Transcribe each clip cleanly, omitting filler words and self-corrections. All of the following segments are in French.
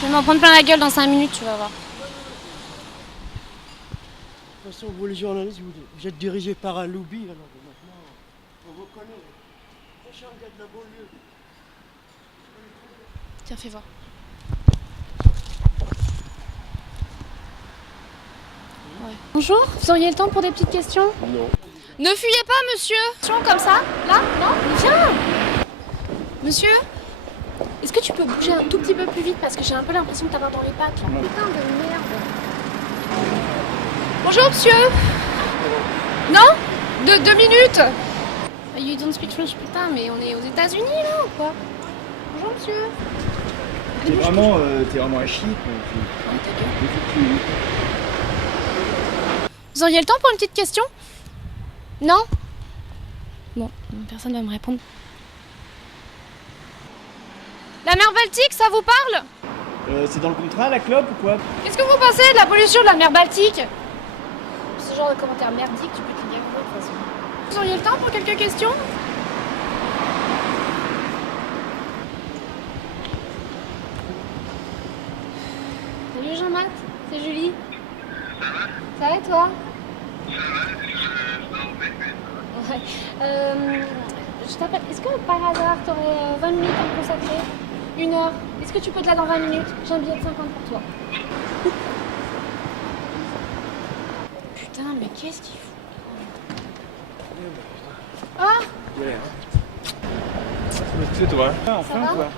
Je vais m'en prendre plein la gueule dans 5 minutes, tu vas voir. De toute façon, vous les journalistes, vous êtes dirigés par un lobby, alors maintenant, on vous connaît. Prochain gars de la banlieue. Tiens, fais voir. Ouais. Bonjour, vous auriez le temps pour des petites questions? Non. Ne fuyez pas, monsieur! Comme ça? Là? Non? Viens! Monsieur? Est-ce que tu peux bouger un tout petit peu plus vite parce que j'ai un peu l'impression de t'avoir dans les pattes là. Putain de merde! Bonjour, monsieur! Non? 2 minutes! You don't speak French, putain, mais on est aux États-Unis là ou quoi? Bonjour, monsieur! T'es vraiment un chic. Vous auriez le temps pour une petite question? Non? Bon, personne va me répondre. La mer Baltique, ça vous parle? C'est dans le contrat, la clope ou quoi? Qu'est-ce que vous pensez de la pollution de la mer Baltique? Ce genre de commentaires merdiques, tu peux te les gaver de toute façon. Vous auriez le temps pour quelques questions? Salut Jean-Math, c'est Julie. Ça va et toi? Ouais. Je t'appelle. Est-ce que par hasard t'aurais 20 minutes à me consacrer? 1 heure? Est-ce que tu peux te la dans 20 minutes? J'ai un billet de 50 pour toi. Putain, mais qu'est-ce qu'il fout? Ah! C'est toi. Enfin, va quoi.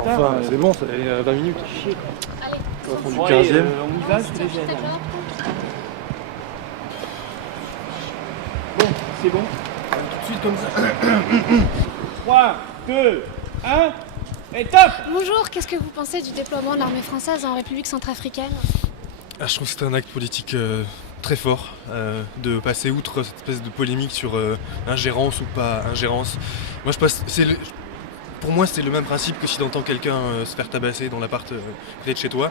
Enfin, c'est bon, ça fait 20 minutes. Allez, Au fond du Ouais, 15e. on y va, je te les tiens, gêne. peut-être là. Bon, c'est bon. Tout de suite comme ça. 3, 2, 1, et top! Bonjour, qu'est-ce que vous pensez du déploiement de l'armée française en République centrafricaine? Je trouve que c'était un acte politique très fort de passer outre cette espèce de polémique sur ingérence ou pas ingérence. Moi, pour moi, c'est le même principe que si t'entends quelqu'un se faire tabasser dans l'appart côté de chez toi.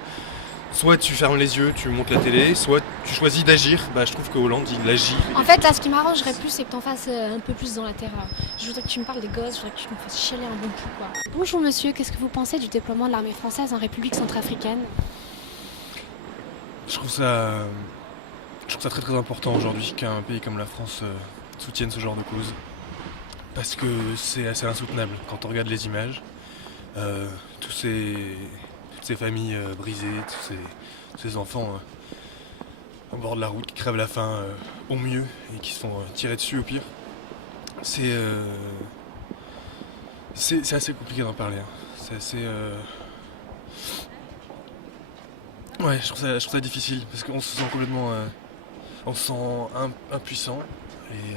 Soit tu fermes les yeux, tu montes la télé, soit tu choisis d'agir. Je trouve que Hollande, il agit. En fait, là, ce qui m'arrangerait plus, c'est que t'en fasses un peu plus dans la terreur. Je voudrais que tu me parles des gosses, je voudrais que tu me fasses chialer un bon coup, quoi. Bonjour, monsieur, qu'est-ce que vous pensez du déploiement de l'armée française en République centrafricaine? Je trouve ça très très important aujourd'hui qu'un pays comme la France soutienne ce genre de cause. Parce que c'est assez insoutenable quand on regarde les images. Toutes ces familles brisées, tous ces enfants au bord de la route qui crèvent la faim au mieux et qui se font tirer dessus au pire. C'est assez compliqué d'en parler. C'est assez... Ouais, je trouve ça difficile parce qu'on se sent complètement... on se sent impuissant et...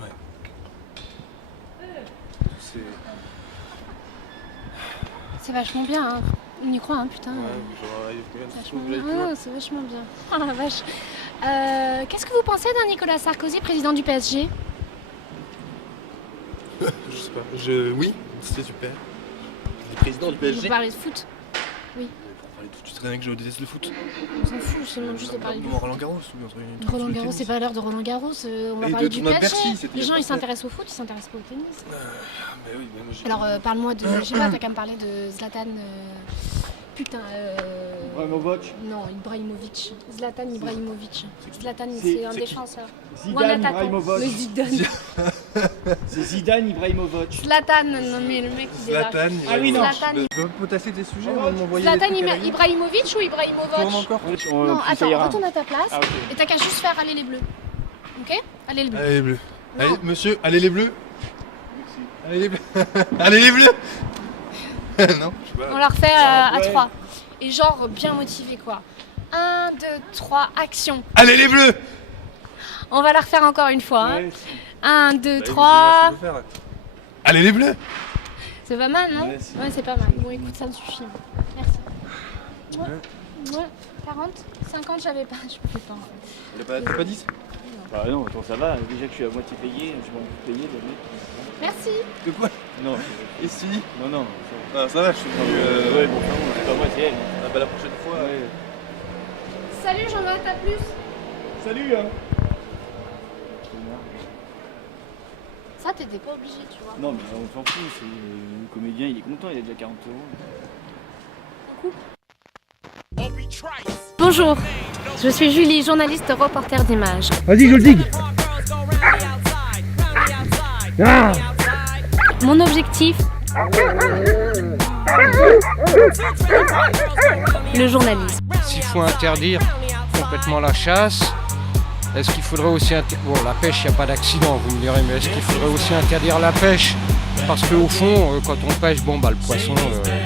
Ouais. C'est vachement bien, hein. On y croit, hein, putain. Vachement bien. Ah, c'est vachement bien. Ah la vache. Qu'est-ce que vous pensez d'un Nicolas Sarkozy, président du PSG? Je sais pas. Oui, c'était super. Le président du Vous PSG. parlez de foot? Tu sais très bien que je déteste le foot. On s'en fout, je demande juste de parler du foot. Roland Garros ou un truc. Roland Garros, c'est pas l'heure de Roland Garros, on va Et parler de du tournoi de PSG. Bercy, c'était Les gens ils parfait. s'intéressent au foot, ils s'intéressent pas au tennis. Mais oui, mais moi j'ai... Alors parle-moi de. Je sais pas, t'as qu'à me parler de Zlatan. Putain. Ibrahimovic. Non, Ibrahimovic. Zlatan Ibrahimovic. Zlatan, c'est- c'est un c'est- défenseur. Ou un Zidane attaquant. Ibrahimovic. Le Zidane. C'est Zidane Ibrahimovic. Zlatan, non mais le mec il est là. Zlatan, Ah oui, non. Zlatan, Tu peux potasser tes sujets, Oh, m'envoyer Zlatan des trucs à la Ibrahimovic ou Tourne Ibrahimovic? encore. Non, attends, retourne à ta place Ah, ok. et t'as qu'à juste faire aller les bleus. Ok? Allez les bleus. Allez les bleus. Non. Allez, monsieur, allez les bleus. Allez les bleus. Allez les bleus. Non, je sais pas. On la refait à ouais. 3. Et genre bien motivé quoi. 1, 2, 3, action. Allez les bleus. On va la refaire encore une fois. Hein. Ouais, 1, 2, Bah, 3. Allez les bleus. C'est pas mal, non? Ouais, c'est- Ouais, c'est pas mal. Bon, écoute, ça me suffit. Merci. Ouais. 40, 50, j'avais pas. Je pouvais pas. T'as pas 10? Bah non, attends, ça va. Déjà que je suis à moitié payé, je m'en payer le mec. Merci. De quoi? Non, Ici. non. Ah, ça va, je suis venu. Ouais, bon, enfin, c'est pas moitié. La prochaine fois. Ouais. Salut, Jean-Math, à plus. Salut, hein. Ça ça, t'étais pas obligé, tu vois. Non, mais on s'en fout, le comédien il est content, il a déjà 40 €. Bonjour, je suis Julie, journaliste reporter d'images. Vas-y, je le digue. Ah. Mon objectif, le journalisme. S'il faut interdire complètement la chasse, est-ce qu'il faudrait aussi bon, la pêche, il n'y a pas d'accident, vous me direz, mais est-ce qu'il faudrait aussi interdire la pêche? Parce qu'au fond, quand on pêche, bon, bah, le poisson,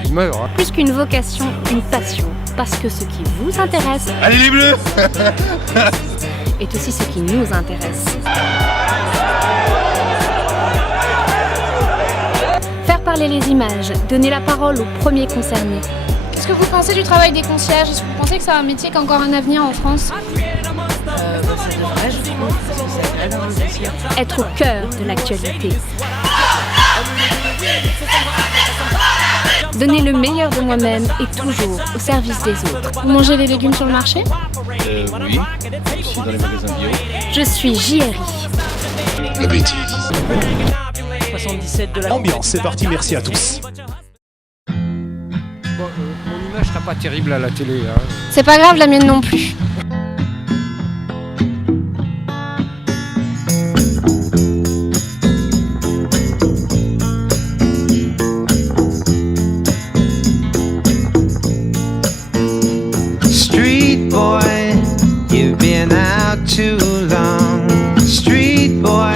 il meurt. Hein. Plus qu'une vocation, une passion. Parce que ce qui vous intéresse Allez les bleus est aussi ce qui nous intéresse. Faire parler les images, donner la parole aux premiers concernés. Qu'est-ce que vous pensez du travail des concierges? Est-ce que vous pensez que c'est un métier qui a encore un avenir en France? Ça devrait, je trouve, parce que c'est agréable dans le dossier. Être au cœur de l'actualité. Donner le meilleur de moi-même et toujours au service des autres. Vous mangez les légumes sur le marché? Oui, aussi dans les magasins bio. Je suis JRI. La bêtise. 77 de la Ambiance, c'est parti, merci à tous. Bon, mon image sera pas terrible à la télé. Hein. C'est pas grave, la mienne non plus. Street boy, you've been out too long. Street boy,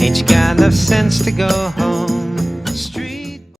ain't you got enough sense to go home?